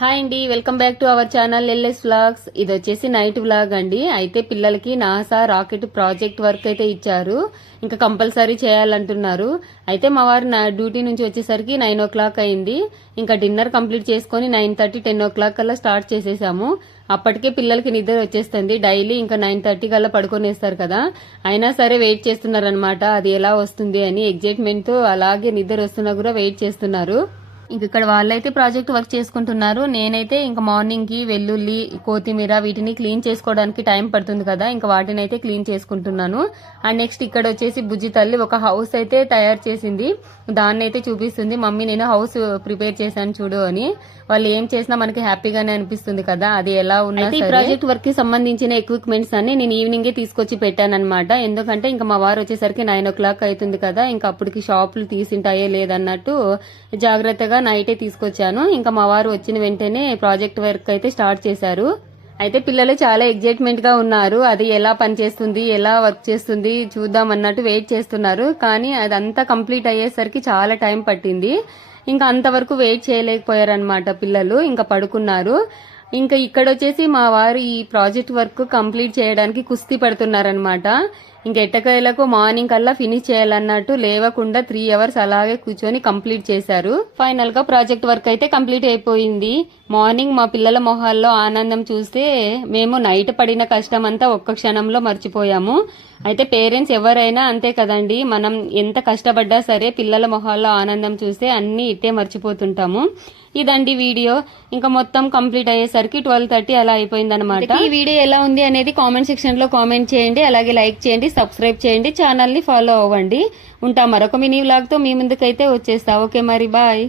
Hi అండి, welcome back to our channel LS vlogs. ఇది వచ్చేసి నైట్ వ్లాగ్ అండి. అయితే పిల్లలకి నాసా రాకెట్ ప్రాజెక్ట్ వర్క్ అయితే ఇచ్చారు, ఇంకా కంపల్సరీ చేయాలంటున్నారు. అయితే మా వారు నా డ్యూటీ నుంచి వచ్చేసరికి 9 o'clock అయింది. ఇంకా డిన్నర్ కంప్లీట్ చేసుకుని 9:30, 10 o'clock కల్లా స్టార్ట్ చేసేసాము. అప్పటికే పిల్లలకి నిద్ర వచ్చేస్తుంది. డైలీ ఇంకా 9:30 కల్లా పడుకొనేస్తారు కదా, అయినా సరే వెయిట్ చేస్తున్నారనమాట. అది ఎలా వస్తుంది అని ఎగ్జైట్మెంట్ తో అలాగే నిద్ర వస్తున్నా కూడా వెయిట్ చేస్తున్నారు. ఇంక ఇక్కడ వాళ్ళైతే ప్రాజెక్ట్ వర్క్ చేసుకుంటున్నారు. నేనైతే ఇంకా మార్నింగ్ కి వెల్లుల్లి, కొత్తిమీర వీటిని క్లీన్ చేసుకోవడానికి టైం పడుతుంది కదా, ఇంకా వాటిని అయితే క్లీన్ చేసుకుంటున్నాను. అండ్ నెక్స్ట్ ఇక్కడ వచ్చేసి బుజ్జి తల్లి ఒక హౌస్ అయితే తయారు చేసింది, దాన్ని అయితే చూపిస్తుంది. మమ్మీ నేను హౌస్ ప్రిపేర్ చేశాను చూడు అని. వాళ్ళు ఏం చేసినా మనకి హ్యాపీగానే అనిపిస్తుంది కదా, అది ఎలా ఉన్నా. ఈ ప్రాజెక్ట్ వర్క్ కి సంబంధించిన ఎక్విప్మెంట్స్ అన్ని నేను ఈవినింగే తీసుకొచ్చి పెట్టాను అనమాట. ఎందుకంటే ఇంకా మా వారు వచ్చేసరికి 9 o'clock అవుతుంది కదా, ఇంకా అప్పటికి షాపులు తీసింటాయో లేదన్నట్టు జాగ్రత్తగా నైటే తీసుకొచ్చాను. ఇంకా మా వారు వచ్చిన వెంటనే ప్రాజెక్ట్ వర్క్ అయితే స్టార్ట్ చేశారు. అయితే పిల్లలు చాలా ఎగ్జైట్మెంట్ గా ఉన్నారు. అది ఎలా పనిచేస్తుంది, ఎలా వర్క్ చేస్తుంది చూద్దాం అన్నట్టు వెయిట్ చేస్తున్నారు. కానీ అదంతా కంప్లీట్ అయ్యేసరికి చాలా టైం పట్టింది. ఇంకా అంతవరకు వెయిట్ చేయలేకపోయారనమాట పిల్లలు, ఇంకా పడుకున్నారు. ఇంకా ఇక్కడ వచ్చేసి మా వారు ఈ ప్రాజెక్ట్ వర్క్ కంప్లీట్ చేయడానికి కుస్తీ పడుతున్నారనమాట. ఇంకా ఎట్టకేలకు మార్నింగ్ కల్లా ఫినిష్ చేయాలన్నట్టు లేవకుండా 3 hours అలాగే కూర్చొని కంప్లీట్ చేశారు. ఫైనల్ గా ప్రాజెక్ట్ వర్క్ అయితే కంప్లీట్ అయిపోయింది. మార్నింగ్ మా పిల్లల మొహాల్లో ఆనందం చూస్తే మేము నైట్ పడిన కష్టం అంతా ఒక్క క్షణంలో మర్చిపోయాము. అయితే పేరెంట్స్ ఎవరైనా అంతే కదండి, మనం ఎంత కష్టపడ్డా సరే పిల్లల మొహాల్లో ఆనందం చూస్తే అన్ని ఇట్టే మర్చిపోతుంటాము. ఇదండి వీడియో. ఇంకా మొత్తం కంప్లీట్ అయ్యేసరికి 12:30 అలా అయిపోయింది అనమాట. ఈ వీడియో ఎలా ఉంది అనేది కామెంట్ సెక్షన్ లో కామెంట్ చేయండి, అలాగే లైక్ చేయండి, సబ్స్క్రైబ్ చేయండి, ఛానల్ ని ఫాలో అవ్వండి. ఉంటా మరొక మినీ వ్లాగ్ తో మీ ముందుకైతే వచ్చేస్తా. ఓకే మరి, బాయ్.